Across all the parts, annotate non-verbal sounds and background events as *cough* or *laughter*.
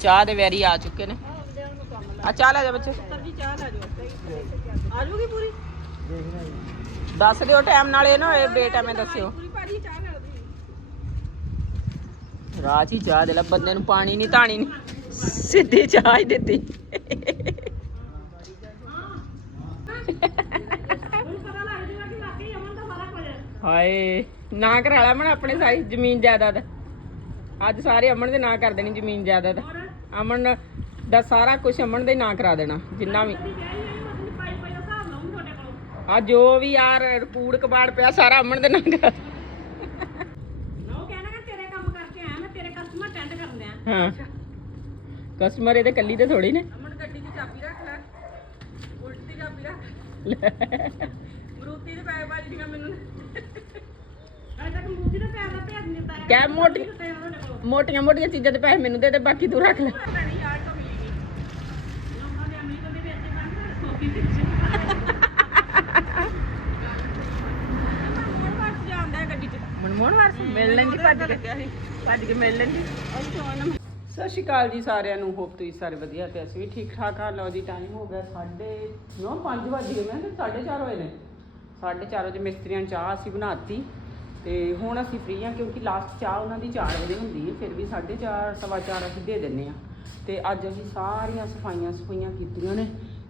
ਚਾਹ ਦੇ ਵੈਰੀ ਆ ਚੁੱਕੇ ਨੇ। ਆ ਚਾਹ ਲੈ ਜਾ ਬੱਚੇ। ਜੀ ਚਾਹ ਲੈ ਜਾਓ ਆ ਜੂਗੀ ਪੂਰੀ? ਦੱਸ ਦਿਓ ਟਾਈਮ ਨਾਲ ਇਹ ਨਾ ਇਹ ਬੇਟਾਈਮੇ ਦੱਸਿਓ। ਪੂਰੀ ਭਾਜੀ ਚਾਹ ਲੈ ਲਓ ਰਾਜ ਹੀ ਚਾਹ ਦੇ ਲੈ ਬੰਦੇ ਨੂੰ ਪਾਣੀ ਨਹੀਂ ਧਾਣੀ ਨਹੀਂ। ਸਿੱਧੀ ਚਾਹ ਹੀ ਦਿੱਤੀ। ਹਾਏ ਨਾ ਕਰਾ ਲੈ ਮਣ ਆਪਣੇ ਸਾਰੀ ਜ਼ਮੀਨ ਜਾਇਦਾਦ। ਅੱਜ ਸਾਰੇ ਅਮਨ ਦੇ ਨਾਂ ਕਰ ਦੇਣੀ ਜ਼ਮੀਨ ਜਾਇਦਾਦ। ਅਮਨ ਦਾ ਸਾਰਾ ਕੁਝ ਅਮਨ ਦੇ ਨਾਂ ਕਰਾ ਦੇਣਾ ਜਿੰਨਾ ਵੀ। ਆ ਜੋ ਵੀ ਯਾਰ ਕੂੜ ਕਬਾੜ ਪਿਆ ਸਾਰਾ ਅਮਨ ਦੇ ਨਾਂ ਕਰਾ ਨਾ ਉਹ ਕਹਿਣਾ ਕਿ ਤੇਰੇ ਕੰਮ ਕਰਕੇ ਆਇਆ ਮੈਂ ਤੇਰੇ ਕਸਟਮਰ ਹਾਂ। ਇਹਦੇ ਕੱਲੀ ਤੇ ਥੋੜੀ ਨੇ। ਅਮਨ ਗੱਡੀ ਦੀ ਚਾਬੀ ਰੱਖ ਲੈ ਉਲਟੀ ਚਾਬੀ ਰੱਖ ਮਰੂਤੀ ਦੇ ਪੈਰ ਵੱਜ ਦੀਆਂ ਮੈਨੂੰ। ਕਹਿ ਮੋਟੀ ਮੋਟੀਆਂ ਮੋਟੀਆਂ ਚੀਜ਼ਾਂ ਦੇ ਪੈਸੇ ਮੈਨੂੰ ਦੇ ਦੇ ਬਾਕੀ ਤੂੰ ਰੱਖ ਲੈ। ਤੋਂ ਮਨਮੋਹਨ ਵਾਰਸ ਮਿਲ ਲੈਂਦੀ ਭੱਜ ਕੇ। ਭੱਜ ਕੇ ਮਿਲ ਲੈਂਦੀ। ਸਤਿ ਸ਼੍ਰੀ ਅਕਾਲ ਜੀ ਸਾਰਿਆਂ ਨੂੰ ਹੋਪ ਤੁਸੀਂ ਸਾਰੇ ਵਧੀਆ ਤੇ ਅਸੀਂ ਵੀ ਠੀਕ ਠਾਕ ਆ ਲਓ ਜੀ ਟਾਈਮ ਹੋ ਗਿਆ 9:30 5 ਵਜੇ ਮੈਂ ਤੇ 4:30 ਹੋਏ ਨੇ। 4:30 ਵਜੇ ਮਿਸਤਰੀਆਂ ਚਾਹ ਅਸੀਂ ਬਣਾਤੀ। ਤੇ ਹੁਣ ਅਸੀਂ ਫ੍ਰੀ ਆ ਕਿਉਂਕਿ ਲਾਸਟ ਚਾਹ ਉਹਨਾਂ ਦੀ 4 ਵਜੇ ਹੁੰਦੀ ਹੈ, ਫਿਰ ਵੀ 4:30 ਸਵਾ 4 ਅਸੀਂ ਦੇ ਦਿੰਨੇ ਆ ਤੇ ਅੱਜ ਅਸੀਂ ਸਾਰੀਆਂ ਸਫਾਈਆਂ ਸਫਾਈਆਂ ਕੀਤੀਆਂ ਨੇ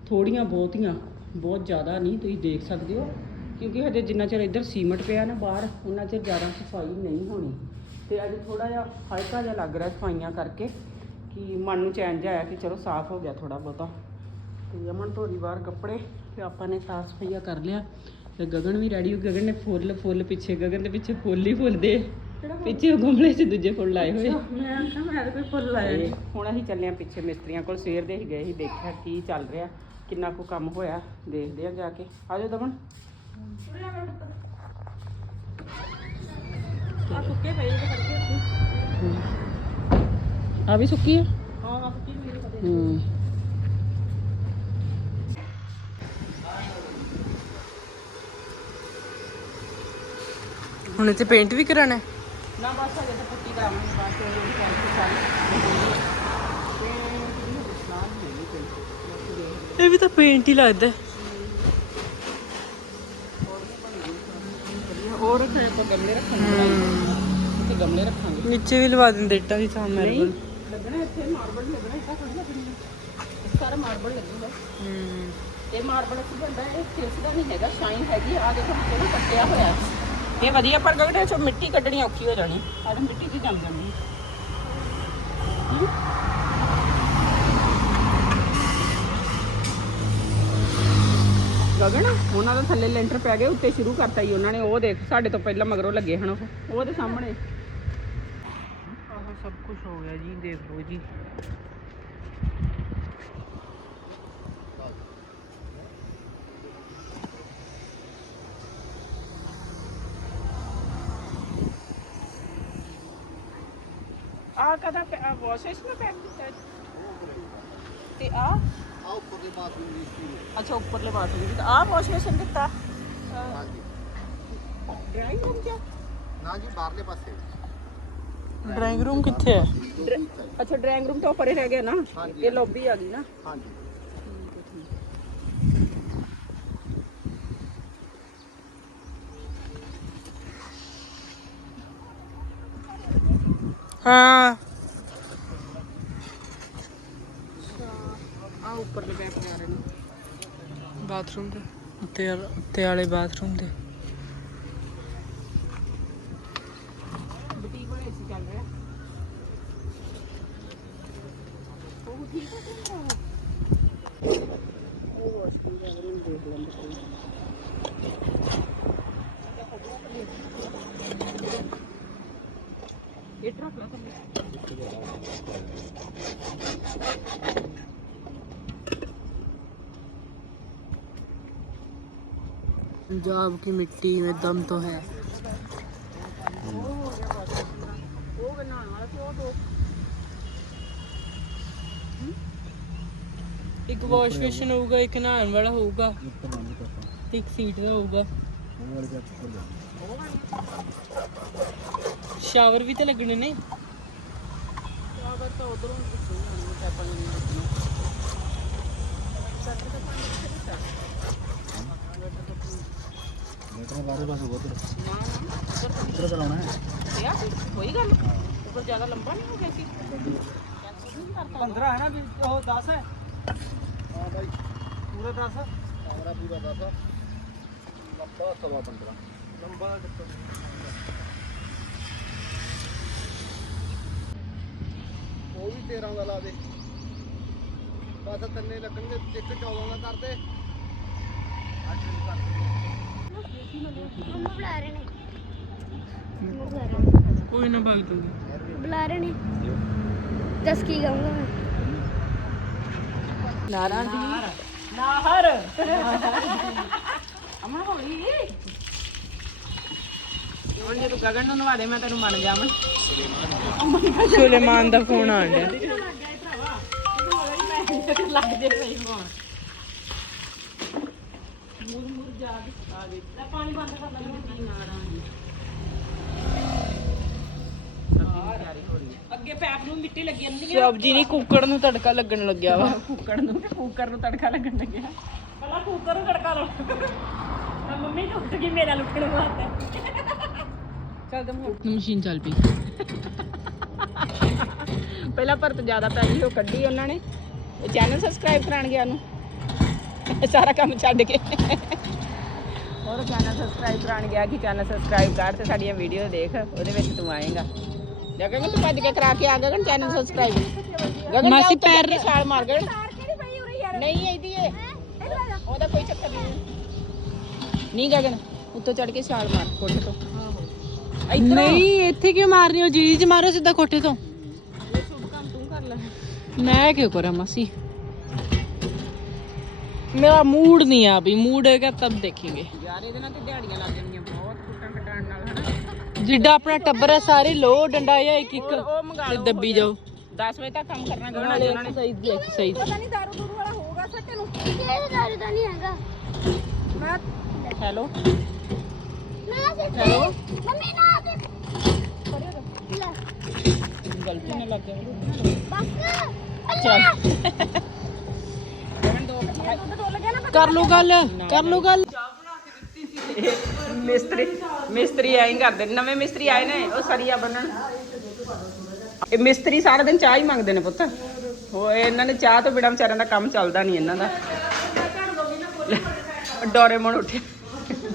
ਥੋੜੀਆਂ ਬਹੁਤੀਆਂ, ਬਹੁਤ ਜ਼ਿਆਦਾ ਨਹੀਂ, ਤੁਸੀਂ ਦੇਖ ਸਕਦੇ ਹੋ। ਕਿਉਂਕਿ ਹਜੇ ਜਿੰਨਾ ਚਿਰ ਇੱਧਰ ਸੀਮਟ ਪਿਆ ਨਾ ਬਾਹਰ, ਉਹਨਾਂ ਚਿਰ ਜ਼ਿਆਦਾ ਸਫ਼ਾਈ ਨਹੀਂ ਹੋਣੀ। ਤੇ ਅੱਜ ਥੋੜਾ ਜਿਹਾ ਹਲਕਾ ਜਿਹਾ ਲੱਗ ਰਿਹਾ ਸਫਾਈਆਂ ਕਰਕੇ ਕਿ ਮਨ ਨੂੰ ਚੈਨ ਜਿਹਾ ਆਇਆ ਕਿ ਚਲੋ ਸਾਫ਼ ਹੋ ਗਿਆ ਥੋੜਾ ਬਹੁਤਾ। ਤੇ ਅਮਨ ਧੋਰੀ ਬਾਹਰ ਕੱਪੜੇ ਤੇ ਆਪਾਂ ਨੇ ਸਾਫ਼ ਸਫਾਈਆ ਕਰ ਲਿਆ। ਤੇ ਗਗਨ ਵੀ ਰੈਡੀ ਹੋ ਗਗਨ ਨੇ ਫੁੱਲ ਫੁੱਲ ਪਿੱਛੇ ਗਗਨ ਦੇ ਪਿੱਛੇ ਫੁੱਲ ਹੀ ਫੁੱਲ? ਦੇ ਪਿੱਛੇ ਉਹ ਗਮਲੇ 'ਚ ਦੂਜੇ ਫੁੱਲ ਲਾਏ ਹੋਏ। ਮੈਂ ਤਾਂ ਮੈਂ ਤਾਂ ਕੋਈ ਫੁੱਲ ਤੇ ਹੁਣ ਅਸੀਂ ਚੱਲੇ ਆ ਪਿੱਛੇ ਮਿਸਤਰੀਆਂ ਕੋਲ। ਸਵੇਰ ਦੇ ਹੀ ਗਏ ਸੀ ਦੇਖਿਆ ਕੀ ਚੱਲ ਰਿਹਾ ਕਿੰਨਾ ਕੁ ਕੰਮ ਹੋਇਆ। ਦੇਖਦੇ ਆ ਜਾ ਕੇ। ਦਮਨ। ਆ ਸੁੱਕੇ ਪਏ ਇਹਦੇ ਕਰਕੇ ਆ ਵੀ ਸੁੱਕੀ ਆ? ਹਾਂ ਹਾਂ ਸੁੱਕੀ ਮੇਰੇ ਕੋਲ ਹੂੰ। ਹੁਣ ਇੱਥੇ ਪੇਂਟ ਵੀ ਕਰਾਣਾ ਹੈ। ਨਾ ਬਸ ਅਜੇ ਤਾਂ ਪੁੱਟੀ ਕਰਾਵਾਂਗੇ ਬਾਅਦ ਚ ਉਹ ਕਰਕੇ ਸਾਰੀ ਇਹ ਵੀ ਤਾਂ ਪੇਂਟ ਹੀ ਲੱਗਦਾ ਹੋਰ ਉੱਥੇ ਆਪਾਂ ਗਮਲੇ ਰੱਖਾਂਗੇ ਇੱਥੇ ਗਮਲੇ ਰੱਖਾਂਗੇ। ਨੀਚੇ ਵੀ ਲਵਾ ਦਿੰਦੇ ਇੱਟਾਂ ਦੀ ਥਾਂ ਲੱਗਣਾ ਇੱਥੇ ਮਾਰਬਲ ਲੱਗਣਾ ਇੱਥੇ ਥੋੜੀ ਲੱਗਣੀ ਸਾਰਾ ਮਾਰਬਲ ਲੱਗੂਗਾ ਹੂੰ। ਇਹ ਮਾਰਬਲ ਕੀ ਹੁੰਦਾ ਇਹ ਚਿਪਸ ਦਾ ਨਹੀਂ ਹੈਗਾ ਸ਼ਾਈਨ ਹੈਗੀ ਆ। ਦੇਖੋ ਨਾ ਕੱਟਿਆ ਹੋਇਆ। ਇਹ ਵਧੀਆ ਪਰ ਗਗੜੇ ਚੋਂ ਮਿੱਟੀ ਕੱਢਣੀ ਔਖੀ ਹੋ ਜਾਣੀ। ਆ ਤਾਂ ਮਿੱਟੀ ਦੀ ਜੰਮ ਜਾਂਦੀ ਗਗਨ ਉਹਨਾਂ ਦਾ ਥੱਲੇ ਲੈਂਟਰ ਪੈ ਗਿਆ ਉੱਤੇ ਸ਼ੁਰੂ ਕਰਤਾ ਹੀ ਉਹਨਾਂ ਨੇ। ਉਹ ਦੇਖ ਸਾਡੇ ਤੋਂ ਪਹਿਲਾਂ ਮਗਰੋਂ ਲੱਗੇ ਹਨ ਉਹ। ਉਹਦੇ ਸਾਹਮਣੇ। ਆਹ ਸਭ ਕੁਝ ਹੋ ਗਿਆ ਜੀ ਦੇਖ ਲਓ ਜੀ। ਆ ਕਦਾ ਵਾਸ਼ ਬੇਸਿਨ ਪੈਕ ਕੀਤਾ ਹੈ? ਤੇ ਆ ਆ ਉੱਪਰ ਦੇ ਬਾਥਰੂਮ ਦੀ ਸਟੀਲ ਅੱਛਾ ਉੱਪਰਲੇ ਬਾਥਰੂਮ ਦੀ ਆ ਵਾਸ਼ ਬੇਸਿਨ ਦਿੱਤਾ ਹਾਂਜੀ ਡਰਾਈਂਗ ਰੂਮ ਚ ਨਾ ਜੀ ਬਾਹਰਲੇ ਪਾਸੇ ਡਰਾਇੰਗ ਰੂਮ ਕਿੱਥੇ ਹੈ ਅੱਛਾ ਡਰਾਇੰਗ ਰੂਮ ਤੋਂ ਪਰੇ ਰਹਿ ਗਿਆ ਨਾ ਹਾਂਜੀ। ਇਹ ਲੌਬੀ ਆ ਗਈ ਨਾ ਹਾਂਜੀ ਹਾਂ ਆ ਉੱਪਰਲੇ ਬੈਕ ਆ ਰਹੇ ਨੇ ਬਾਥਰੂਮ ਦੇ ਉੱਤੇ ਵਾਲ- ਉੱਤੇ ਵਾਲੇ ਬਾਥਰੂਮ ਦੇ ਬੁਟੀਕ ਵਾਲਾ ਏਸੀ ਚੱਲ ਰਿਹਾ ਉਹ ਠੀਕ ਹੈ ਕਿ ਨਹੀਂ ਉਹ ਵਾਸ਼ਰੂਮ ਜਾ ਰਹੇ ਨੇ ਦੇਖ ਲੈਂਦੇ पंजाब की मिट्टी में दम तो है। एक वॉश बेसिन होगा, एक नहाने वाला होगा। एक सीट का होगा। ਸ਼ਾਵਰ ਵੀ ਤਾਂ ਲੱਗਣੇ ਨੇ। ਸ਼ਾਵਰ ਤਾਂ ਉਧਰੋਂ ਤੇ ਆਪਾਂ ਨੂੰ ਨਹੀਂ ਲੱਗਣਾ ਮੀਟਰ ਬਾਰੇ ਬਸ ਉਧਰ। ਨਾ ਨਾ ਉਧਰ ਕਰਾਉਣਾ ਹੈ। ਇਹ ਆ ਕੋਈ ਹੋਈ ਗੱਲ ਉੱਪਰ ਜ਼ਿਆਦਾ ਲੰਬਾ ਨਹੀਂ ਹੋ ਗਿਆ ਸੀ ਕੈਂਸਲ ਨਹੀਂ ਕਰਤਾ 15 ਹੈ ਨਾ ਵੀ ਉਹ 10 ਹੈ? ਹਾਂ ਬਾਈ। ਪੂਰਾ 10 ਕਮਰਾ ਪੂਰਾ ਦੱਸ ਲੰਬਾ ਸਵਾ 15 ਲੰਬਾ ਉਹ ਵੀ 13 ਦਾ ਲਾ ਦੇ ਬਸ ਤਿੰਨੇ ਲੱਗਣਗੇ ਇੱਕ 14 ਦਾ ਕਰ ਦੇ ਅੱਜ ਵੀ ਕਰ ਮੰਮਾ ਬੁਲਾ ਰਹੇ ਨੇ ਮੰਮਾ ਬੁਲਾ ਰਹੇ ਨੇ। ਕੋਈ ਨਾ ਭਾਗ ਦੂੰਗੀ। ਬੁਲਾ ਰਹੇ ਨੇ। ਦੱਸ ਕੀ ਕਹੂੰਗਾ ਮੈਂ। ਨਾਰਾਂ। ਦੀ ਨਾਹਰ। ਅਮਨ ਹੋਲੀ ਜੇ ਤੂੰ ਗਗਨ ਨੂੰ ਨਵਾ ਦੇ ਮੈਂ ਤੈਨੂੰ ਮੰਨ ਜਾਵਾਂ ਸੁਲੇਮਾਨ ਦਾ ਫੋਨ ਆਣ ਡਿਆ ਲੱਗ ਜੇ ਸਹੀ ਫੋਨ ਮੂਰ ਮੂਰ ਜਾ ਕੇ ਆ ਦੇ ਲੈ ਪਾਣੀ ਬੰਦ ਕਰ ਲੈ ਮੈਂ। ਪੀਣ ਆ ਰਹਾ ਸਬਜ਼ੀ ਦੀ ਤਿਆਰੀ ਹੋ ਰਹੀ ਹੈ ਅੱਗੇ ਪੈਪ ਨੂੰ ਮਿੱਟੀ ਲੱਗੀ ਜਾਂਦੀ ਹੈ ਸਬਜ਼ੀ ਨਹੀਂ ਕੁੱਕੜ ਨੂੰ ਤੜਕਾ ਲੱਗਣ ਲੱਗਿਆ ਵਾ। ਕੁੱਕੜ ਨੂੰ ਤੇ ਕੁੱਕਰ ਨੂੰ ਤੜਕਾ ਲੱਗਣ ਲੱਗਿਆ। ਪਹਿਲਾਂ ਕੁੱਕਰ ਨੂੰ ਤੜਕਾ ਮੈਂ ਮੰਮੀ ਤੋਂ ਉੱਠ ਗਈ ਮੇਰਾ ਲੁੱਟਣ ਵਾਸਤੇ। ਚੱਲ ਦਮ ਮਸ਼ੀਨ ਚੱਲ ਪਈ। ਪਹਿਲਾਂ ਭਰਤ ਜ਼ਿਆਦਾ ਪੈ ਗਈ ਉਹ ਕੱਢੀ ਉਹਨਾਂ ਨੇ। ਚੈਨਲ ਸਬਸਕ੍ਰਾਈਬ ਕਰਾਣ ਗਿਆ ਨੂੰ ਸਾਰਾ ਕੰਮ ਛੱਡ ਕੇ। ਹੋਰ ਚੈਨਲ ਸਬਸਕ੍ਰਾਈਬ ਕਰਾਣ ਗਿਆ ਕਿ ਚੈਨਲ ਸਬਸਕ੍ਰਾਈਬ ਕਰ ਤੇ ਸਾਡੀਆਂ ਵੀਡੀਓ ਦੇਖ ਉਹਦੇ ਵਿੱਚ ਤੂੰ ਆਏਗਾ। ਗਗਨ ਤੂੰ ਭੱਜ ਕੇ ਕਰਾ ਕੇ ਆ ਗਗਨ ਚੈਨਲ ਸਬਸਕ੍ਰਾਈਬ ਗਗਨ ਮਾਸੀ ਪੈਰ- ਛਾਲ ਮਾਰ ਗਗਨ। ਨਹੀਂ ਇਹਦੀ ਏ। ਉਹਦਾ ਕੋਈ ਚੱਕਰ ਨਹੀਂ। ਨਹੀਂ ਗਗਨ ਉੱਤੋਂ ਚੜ ਕੇ ਛਾਲ ਮਾਰ ਕੋਠੇ ਤੋਂ। ਨਹੀਂ ਇੱਥੇ ਕਿਉਂ ਮਾਰ ਰਹੇ ਹੋ? ਜੀਰੀ ਚ ਮਾਰੋ ਸਿੱਧਾ ਕੋਠੇ ਤੋਂ। ਮੈਂ ਕਿਉਂ ਕਰਾਂ ਮਾਸੀ? ਮੇਰਾ ਮੂਡ ਨਹੀਂ ਆ ਵੀ ਮੂਡ ਹੈਗਾ ਤਬ ਦੇਖेंगे ਯਾਰ ਇਹਦੇ ਨਾਲ ਤੇ ਦਿਹਾੜੀਆਂ ਲੱਗ ਜਾਣੀਆਂ ਬਹੁਤ ਕੁੱਟਾਂ ਕਟਾਣ ਨਾਲ ਹਨਾ? ਜਿੱਡਾ ਆਪਣਾ ਟੱਬਰ ਹੈ ਸਾਰੇ ਲੋ ਡੰਡਾ ਜਾਂ ਇੱਕ ਇੱਕ ਤੇ ਦੱਬੀ ਜਾਓ। 10 ਵਜੇ ਤੱਕ ਕੰਮ ਕਰਨਾ ਕਰਨਾ ਉਹਨਾਂ ਨੇ। ਸਹੀ ਦੀ ਪਤਾ ਨਹੀਂ ਦਾਰੂ ਦੂਰੂ ਵਾਲਾ ਹੋਊਗਾ ਸੱਟੇ ਨੂੰ। ਇਹ ਦਾਰੂ ਦਾ ਨਹੀਂ ਹੈਗਾ। ਮੈਂ ਹੈਲੋ? ਨਾ ਸਿੱਟ ਹੈਲੋ ਮੰਮੀ ਨਾ ਸਿੱਟ ਲੈ ਗਲਤੀ ਨਾਲ ਲੱਗ ਗਿਆ ਬਸ ਚੱਲ ਗਗਨ ਦੋ ਕਰ ਲੋ ਗੱਲ ਕਰ ਲੋ ਗੱਲ ਮਿਸਤਰੀ ਮਿਸਤਰੀ ਐਂ ਹੀ ਕਰਦੇ ਨੇ। ਨਵੇਂ ਮਿਸਤਰੀ ਆਏ ਨੇ ਉਹ ਸਰੀਆ ਬੰਨਣ ਇਹ ਮਿਸਤਰੀ ਸਾਰਾ ਦਿਨ ਚਾਹ ਹੀ ਮੰਗਦੇ ਨੇ ਪੁੱਤ ਉਹ ਇਹਨਾਂ ਨੇ ਚਾਹ ਤੋਂ ਬਿਨਾਂ ਵਿਚਾਰਿਆਂ ਦਾ ਕੰਮ ਚੱਲਦਾ ਨਹੀਂ ਇਹਨਾਂ ਦਾ ਡੋਰੇਮੋਨ ਉੱਠਿਆ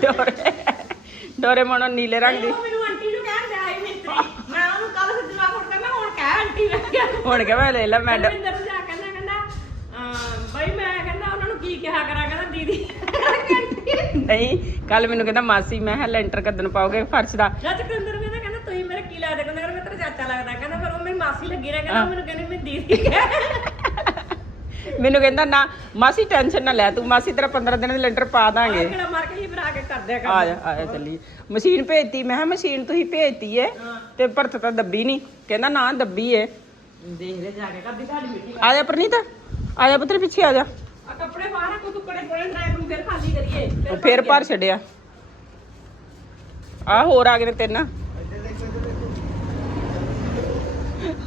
ਡੋਰੇ ਡੋਰੇਮੋਨ ਨੀਲੇ ਰੰਗ ਦੀ। ਮੈਨੂੰ ਆਂਟੀ ਨੂੰ ਕਹਿਣ ਦਿਆ ਆਈ ਮਿਸਤਰੀ। ਮੈਂ ਉਹਨੂੰ ਕੱਲ ਸੱਜਣਾ ਫੋਨ ਕਰਨਾ ਹੁਣ ਕਹਿ ਆਂਟੀ ਮੈਂ। ਕਿਹਾ ਹੁਣ ਕਿ ਮੈਂ ਲੈ ਲਾ ਮੈਡਮ ਰਵਿੰਦਰ ਨੂੰ ਜਾ ਕੇ ਕਹਿੰਦਾ ਕਹਿੰਦਾ ਅਮ, ਬਈ ਮੈਂ ਕਹਿੰਦਾ ਉਹਨਾਂ ਨੂੰ ਕੀ ਕਿਹਾ ਕਰਾਂ ਕਹਿੰਦਾ ਦੀਦੀ। ਨਹੀਂ ਕੱਲ ਮੈਨੂੰ ਕਹਿੰਦਾ ਮਾਸੀ ਮੈਂ ਕਿਹਾ ਲੈਂਟਰ ਕਦੋਂ ਪਾਓਗੇ ਫਰਸ਼ ਦਾ। ਕਹਿੰਦਾ ਤੁਸੀਂ ਮੇਰੇ ਕੀ ਲੱਗਦਾ ਕਹਿੰਦਾ ਕਹਿੰਦਾ ਮੈਂ ਤੇਰਾ ਚਾਚਾ ਲੱਗਦਾ ਕਹਿੰਦਾ ਫਿਰ ਉਹ ਮੇਰੀ ਮਾਸੀ ਲੱਗੀ ਰਹਿ ਕਹਿੰਦਾ ਮੈਨੂੰ ਕਹਿੰਦੀ ਮੇਰੀ ਦੀਦੀ ਮੈਨੂੰ ਕਹਿੰਦਾ ਨਾ ਮਾਸੀ ਟੈਨਸ਼ਨ ਨਾ ਲੈ ਤੂੰ ਮਾਸੀ ਤੇਰਾ 15 ਦਿਨ ਦੇ ਲੈਂਟਰ ਪਾ ਦਾਂਗੇ। ਕਿਹੜਾ ਮਾਰ ਕੇ ਹੀ ਬਣਾ ਕੇ ਕਰ ਦਿਆ ਆ ਜਾ ਆ ਜਾ ਚੱਲੀ ਮਸ਼ੀਨ ਭੇਜਤੀ ਮੈਂ ਕਿਹਾ ਮਸ਼ੀਨ ਤੁਸੀਂ ਭੇਜਤੀ ਏ ਤੇ ਭਰਤ ਤਾਂ ਦੱਬੀ ਨਹੀਂ ਕਹਿੰਦਾ ਨਾ ਦੱਬੀ ਏ। ਦੇਖਦੇ ਜਾ ਕੇ ਕਰਦੀ ਤੁਹਾਡੀ ਮੀਟਿੰਗ ਆ ਜਾ ਪ੍ਰਨੀਤ ਆ ਜਾ ਪੁੱਤਰ ਪਿੱਛੇ ਆ ਜਾ ਆ ਕੱਪੜੇ ਬਾਹਰ ਕੋ ਟੁਕੜੇ ਕੋਲੇ ਡਰਾਈਵ ਨੂੰ ਫਿਰ ਖਾਲੀ ਕਰੀਏ ਉਹ ਫੇਰ ਭਰ ਛੱਡਿਆ। ਆ ਹੋਰ ਆ ਗਏ ਨੇ ਤਿੰਨ।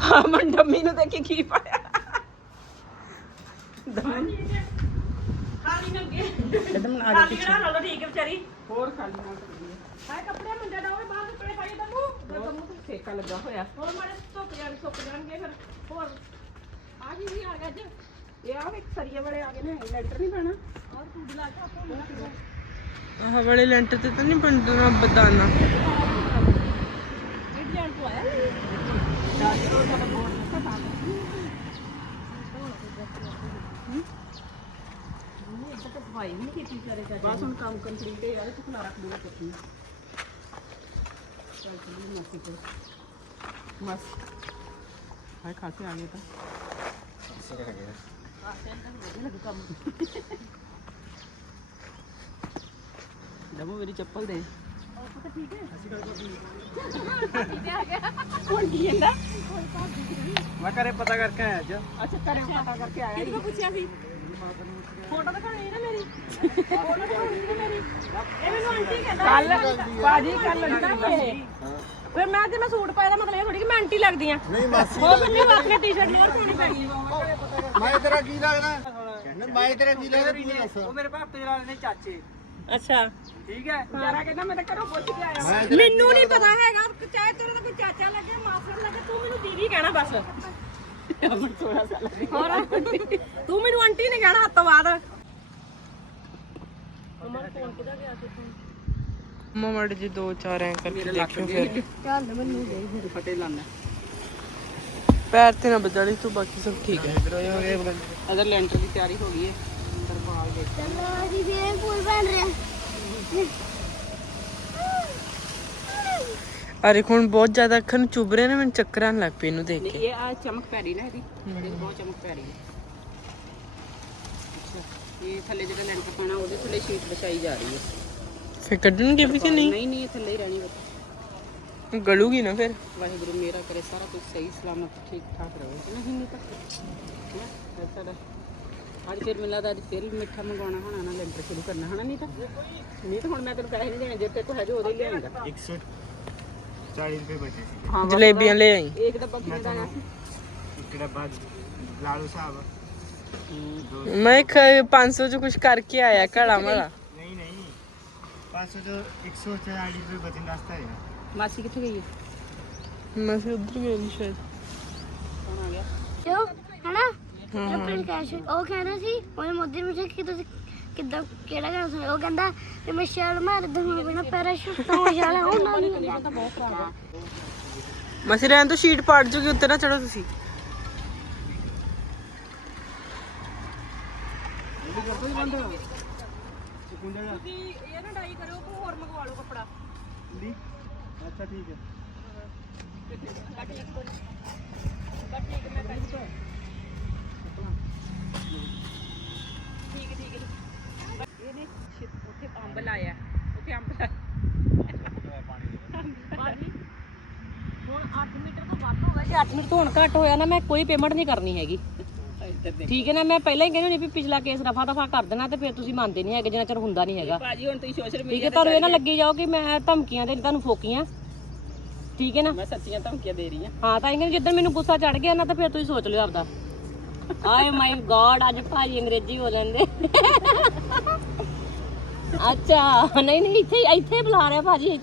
ਹਾਂ ਮੈਂ ਡੰਮੀ ਨੂੰ ਦੇਖੀ ਕੀ ਪਾਇਆ। ਖਾਲੀ ਨੰਗੇ ਕਦਮ ਆ ਜਾ ਖਾਲੀ ਪਿੱਛੇ। ਕਰਾ ਲਓ ਠੀਕ ਹੈ ਵਿਚਾਰੀ। ਹੋਰ ਖਾਲੀ ਹੋ ਸਕਦੀ ਹੈ ਹਾਏ ਕੱਪੜੇ ਮੁੰਡੇ ਦਾ ਹੋਵੇ ਬਾਹਰ ਕੱਪੜੇ ਪਾਈ ਦਮੂ ਉਹ ਤਾਂ ਸੇਕਾ ਲੱਗਾ ਹੋਇਆ। ਹੋਰ ਮਾੜੇ ਧੁੱਪ ਜਾਣ ਸੁੱਕ ਜਾਣਗੇ ਫਿਰ। ਹੋਰ। ਆ ਜੀ ਵੀ ਆ ਗਿਆ ਅੱਜ। ਇਹ ਆ ਇੱਕ ਸਰੀਏ ਵਾਲੇ ਆ ਗਏ ਨੇ ਲੈਂਟਰ ਨਹੀਂ ਪੈਣਾ ਔਰ ਤੂੰ ਬੁਲਾ ਕੇ ਆਪਾਂ ਆਹ ਵਾਲੇ ਲੈਂਟਰ ਤੇ ਤਾਂ ਨਹੀਂ ਪੰਡਣਾ ਬਦਾਨਾ। ਮਿੱਟ ਜਾਣ ਤੋਂ ਆਇਆ ਸਫ਼ਾਈ ਨਹੀਂ ਕੀਤੀ ਸਾਰੇ ਚਾਚਾ ਬਸ ਹੁਣ ਕੰਮ ਕੰਪਲੀਟ ਹੈ ਯਾਰ ਤੂੰ ਖਲਾ ਰੱਖ ਦੂਗਾ ਕੁੱਤੀ ਚੱਲ ਚੱਲੀ ਮਾਸੀ ਕੋਲ। ਮਸ ਹਾਏ ਖਾ ਕੇ ਆ ਗਏ ਤਾਂ। ਦਮੋ ਮੇਰੀ ਚੱਪਲ ਦੇ। *laughs* ਮੈਂ ਘਰੇ ਪਤਾ ਕਰਕੇ ਆਇਆ ਅੱਜ। ਅੱਛਾ ਕਰੇ ਪਤਾ ਕਰਕੇ ਆਇਆ ਕਿਹਨੂੰ ਪੁੱਛਿਆ ਸੀ? ਫੋਟੋ ਦਿਖਾਣੀ ਨਾ ਮੇਰੀ। ਫੋਟੋ ਦਿਖਾਣੀ ਨਾ ਮੇਰੀ। ਇਹ ਮੈਨੂੰ ਆਂਟੀ ਕਹਿੰਦਾ ਕੱਲ ਬਾਜੀ ਕੱਲ ਲੱਗਦਾ ਇਹ ਫਿਰ ਮੈਂ ਜੇ ਮੈਂ ਸੂਟ ਪਾਇਆ ਦਾ ਮਤਲਬ ਇਹ ਥੋੜੀ ਕਿ ਮੈਂ ਆਂਟੀ ਲੱਗਦੀ ਆ ਨਹੀਂ ਮਾਸੀ ਫਿਰ ਮੈਨੂੰ ਆਪਣੇ ਟੀ-ਸ਼ਰਟ ਲੋਅਰ ਪਾਉਣੀ ਪੈਣੀ ਮੈਂ ਤੇਰਾ ਕੀ ਲੱਗਦਾ? ਮੈਂ ਤੇਰਾ ਕੀ ਲੱਗਦਾ ਤੂੰ ਦੱਸ। ਉਹ ਮੇਰੇ ਭਾਪੇ ਦੇ ਨਾਲ ਨੇ ਚਾਚੇ। ਅੱਛਾ। ਠੀਕ ਹੈ। ਯਾਰਾ ਕਹਿੰਦਾ ਮੈਂ ਤਾਂ ਘਰੋਂ ਪੁੱਛ ਕੇ ਆਇਆ ਮੈਨੂੰ ਨਹੀਂ ਪਤਾ ਹੈਗਾ। ਚਾਹੇ ਤੇਰਾ ਤਾਂ ਕੋਈ ਚਾਚਾ ਲੱਗੇ ਮਾਸੜ ਲੱਗੇ ਤੂੰ ਮੈਨੂੰ ਦੀਦੀ ਕਹਿਣਾ ਬਸ। ਅਮਰ 16 ਸਾਲ ਦੀ ਹੋਰ? ਤੂੰ ਮੈਨੂੰ ਆਂਟੀ ਨੇ ਕਹਿਣਾ ਹੱਥ ਤੋਂ ਬਾਅਦ ਮਮੜ ਜੀ ਦੋ ਚਾਰ ਐਂ ਕਰਕੇ ਦੇਖਿਓ ਫਿਰ। ਚੱਲ ਮੈਨੂੰ ਦੇ ਫਟੇ ਲਾਣਾ ਪੈਰ ਤੇ ਨਾ ਬਜਾਲੀ ਤੂੰ ਬਾਕੀ ਸਭ ਠੀਕ ਹੈ। ਅਦਰ ਲੈਂਟਰ ਦੀ ਤਿਆਰੀ ਹੋ ਗਈ ਹੈ ਤਰਪਾਲ ਦੇ ਚੱਲ ਜੀ ਵੀ ਪੂਲ ਬਣ ਰਿਹਾ ਅਰੇ ਹੁਣ ਬਹੁਤ ਜ਼ਿਆਦਾ ਅੱਖਾਂ ਨੂੰ ਚੁੱਭ ਰਹੇ ਨੇ ਮੈਨੂੰ ਚੱਕਰ ਲੱਗ ਪਏ ਇਹਨੂੰ ਦੇਖ ਕੇ। ਇਹ ਆ ਚਮਕ ਪੈ ਰਹੀ ਨਾ ਇਹਦੀ ਇਹਦੀ ਬਹੁਤ ਚਮਕ ਪੈ ਰਹੀ ਹੈ। ਅੱਛਾ ਇਹ ਥੱਲੇ ਜਿਹੜਾ ਲੈਂਟਰ ਪਾਣਾ ਉਹਦੇ ਥੱਲੇ ਸ਼ੀਟ ਵਿਛਾਈ ਜਾ ਰਹੀ ਹੈ। ਫਿਰ ਕੱਢਣਗੇ ਵੀ ਕਿ ਨਹੀਂ? ਨਹੀਂ ਨਹੀਂ ਇਹ ਥੱਲੇ ਹੀ ਰਹਿਣੀ ਬਸ ਗਲੂਗੀ ਨਾ ਫਿਰ। ਵਾਹਿਗੁਰੂ ਮੇਰਾ ਕਰੇ ਸਾਰਾ ਕੁਝ ਸਹੀ ਸਲਾਮਤ ਠੀਕ ਠਾਕ ਰਹੇ ਨਹੀਂ ਨਹੀਂ ਤਾਂ ਦਾ ਅੱਜ ਫਿਰ ਮਿਲਾ ਦਾ ਅੱਜ ਫਿਰ ਮਿੱਠਾ ਮੰਗਵਾਉਣਾ ਹੋਣਾ ਨਾ ਲੈਂਟਰ ਸ਼ੁਰੂ ਕਰਨਾ ਹਨਾ ਨਹੀਂ ਤਾਂ ਨਹੀਂ ਤਾਂ ਹੁਣ ਮੈਂ ਤੈਨੂੰ ਪੈਸੇ ਨਹੀਂ ਦੇਣੇ ਜੇ ਤੇਰੇ ਕੋਲ ਹੈਗੇ ਉਹਦੇ ਹੀ ਲਿਆਏਗਾ 140 ਰੁਪਏ ਬਚੇ ਸੀ। ਹਾਂ ਜਲੇਬੀਆਂ ਲੈ ਆਈ। ਇੱਕ ਡੱਬਾ ਕਿੰਨੇ ਦਾ ਆਇਆ ਸੀ? ਇੱਕ ਡੱਬਾ ਲਾਲੂ ਸਾਹਿਬ। ਮੈਂ 500 ਚ ਕੁਝ ਕਰਕੇ ਆਇਆ ਘੜਾ ਮਾੜਾ ਨਹੀਂ? ਨਹੀਂ 500 ਤੋਂ 140 ਰੁਪਏ ਬਚਨ ਦੱਸਦਾ ਹੈ ਮਾਸੀ ਕਿੱਥੇ ਗਈ ਹੈ? ਮੈਂ ਫਿਰ ਉਧਰ ਗਈ ਨਹੀਂ ਸ਼ਾਇਦ। ਕੌਣ ਆ ਗਿਆ? ਕਿਉਂ? ਹਨਾ ਟ੍ਰਿਪਲ ਕੈਸ਼ ਉਹ ਕਹਿਣਾ ਸੀ ਉਹਨੇ ਮੋਦੀ ਨੂੰ ਪੁੱਛਿਆ ਕਿ ਤੁਸੀਂ ਕਿੱਦਾਂ ਕਿਹੜਾ ਗਾਣਾ ਸੁਣਿਆ? ਉਹ ਕਹਿੰਦਾ ਤੇ ਮੈਂ ਛਾਲ ਮਾਰਦਾ ਹੁਣ ਬਿਨਾ ਪੈਰਾਸ਼ੂਟ ਤੋਂ ਛਾਲ ਆਉਣਾ ਨਹੀਂ ਮਸੀ ਰਹਿਣ ਤੋਂ ਸ਼ੀਟ ਪਾੜ ਜੂਗੀ ਉੱਤੇ ਨਾ ਚੜੋ ਤੁਸੀਂ। ਤੁਸੀਂ ਇਹ ਨਾ ਡਾਈ ਕਰਿਓ ਕੋਈ ਹੋਰ ਮੰਗਵਾ ਲਓ ਕੱਪੜਾ? ਅੱਛਾ ਠੀਕ ਹੈ। ਇਹਨੇ ਸ਼ਿ- ਉੱਥੇ ਅੰਬ ਲਾਇਆ। ਉੱਥੇ ਅੰਬ ਲਾਇਆ। ਹੁਣ 8 ਮੀਟਰ ਤੋਂ ਵੱਧ ਹੋ ਗਿਆ ਜੇ 8 ਮੀਟਰ ਤੋਂ ਹੁਣ ਘੱਟ ਹੋਇਆ ਨਾ ਮੈਂ ਕੋਈ ਪੇਮੈਂਟ ਨਹੀਂ ਕਰਨੀ ਹੈਗੀ। ਠੀਕ ਹੈ ਨਾ ਮੈਂ ਪਹਿਲਾਂ ਹੀ ਕਹਿੰਦੀ ਹੁੰਦੀ ਵੀ ਪਿਛਲਾ ਕੇਸ ਰਫਾ ਦਫਾ ਕਰ ਦੇਣਾ ਤੇ ਫਿਰ ਤੁਸੀਂ ਮੰਨਦੇ ਨਹੀਂ ਹੈਗੇ ਜਿੰਨਾ ਚਿਰ ਹੁੰਦਾ ਨਹੀਂ ਹੈਗਾ। ਬਾਜੀ ਹੁਣ ਤੁਸੀਂ ਸੋਸ਼ਲ ਠੀਕ ਮੀਡੀਆ ਹੈ ਤੁਹਾਨੂੰ ਇਹ ਨਾ ਲੱਗੀ ਜਾਓ ਕਿ ਮੈਂ ਧਮਕੀਆਂ ਦੇ ਤੁਹਾਨੂੰ ਫੋਕੀਆਂ। ਠੀਕ ਹੈ ਨਾ? ਮੈਂ ਸੱਚੀਆਂ ਧਮਕੀਆਂ ਦੇ ਰਹੀ ਹਾਂ। ਹਾਂ ਤਾਂ ਇਹ ਜਿੱਦਣ ਮੈਨੂੰ ਗੁੱਸਾ ਚੜ ਗਿਆ ਨਾ ਤਾਂ ਫਿਰ ਤੁਸੀਂ ਸੋਚ ਲਿਓ ਆਪਦਾ। ਆਏ ਮਾਈ ਗॉड ਅੱਜ ਭਾਜੀ ਅੰਗਰੇਜ਼ੀ ਬੋਲਣ ਦੇ। ਅੱਛਾ, ਨਹੀਂ ਨਹੀਂ, ਇੱਥੇ ਇੱਥੇ ਬੁਲਾ ਰਿਹਾ ਭਾਜੀ।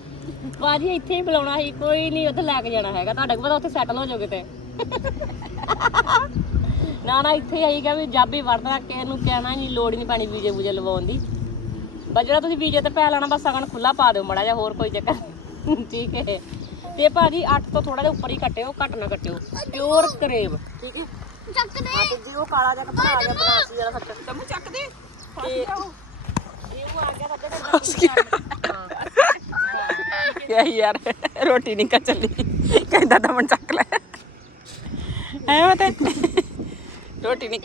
ਭਾਜੀ ਇੱਥੇ ਹੀ ਬੁਲਾਉਣਾ ਸੀ, ਕੋਈ ਨਹੀਂ, ਉੱਥੇ ਲੈ ਕੇ ਜਾਣਾ ਹੈਗਾ। ਤੁਹਾਡੇ ਕੋਲ ਪਤਾ ਉੱਥੇ ਸੈਟਲ ਹੋ ਜਾਓਗੇ ਤੇ। ਨਾ ਨਾ, ਇੱਥੇ ਹੀ ਆਈਗਾ ਵੀ ਜਾਬੀ ਵਰਤਣਾ, ਕਿਸੇ ਨੂੰ ਕਹਿਣਾ ਨਹੀਂ, ਲੋੜ ਹੀ ਨਹੀਂ ਪੈਣੀ ਵੀਜ਼ੇ ਵੂਜੇ ਲਵਾਉਣ ਦੀ। ਬਸ ਜਿਹੜਾ ਤੁਸੀਂ ਵੀਜ਼ੇ ਤੇ ਪੈ ਲੈਣਾ, ਬਸ ਸਗਨ ਖੁੱਲਾ ਪਾ ਦਿਓ ਮੜਾ ਜਿਹਾ, ਹੋਰ ਕੋਈ ਚੱਕਰ ਠੀਕ ਹੈ। ਤੇ ਭਾਜੀ 8 ਤੋਂ ਥੋੜਾ ਜਿਹਾ ਉੱਪਰ ਹੀ ਕੱਟਿਓ, ਘੱਟ ਨਾ ਕੱਟਿਓ। ਪਿਓਰ ਕਰੇਬ ਠੀਕ ਹੈ। ਚੱਕ ਦੇ ਹਾਂ ਤੇ ਜੀ ਉਹ ਕਾਲਾ ਜਿਹਾ ਕੱਪੜਾ ਆ ਗਿਆ ਬਨਾਰਸੀ ਵਾਲਾ ਸੱਚ। ਤੈਨੂੰ ਚੱਕ ਦੇ ਤੇ ਇਹ ਉਹ। ਆ ਗਿਆ ਤਾਂ ਅੱਧੇ ਘੰਟੇ ਯਾ ਯਾਰ ਰੋਟੀ ਨਹੀਂ ਕਾ ਚੱਲੀ। ਕਹਿੰਦਾ ਦਮਨ ਚੱਕ ਲੈ। ਐ ਤੇ ਰੋਟੀ ਨਹੀਂ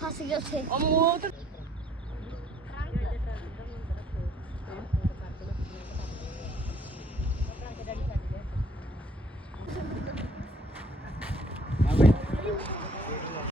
ਫਸ ਗਿਆ ਉੱਥੇ। ਉਹ ਮੂੰਹ ਤੇ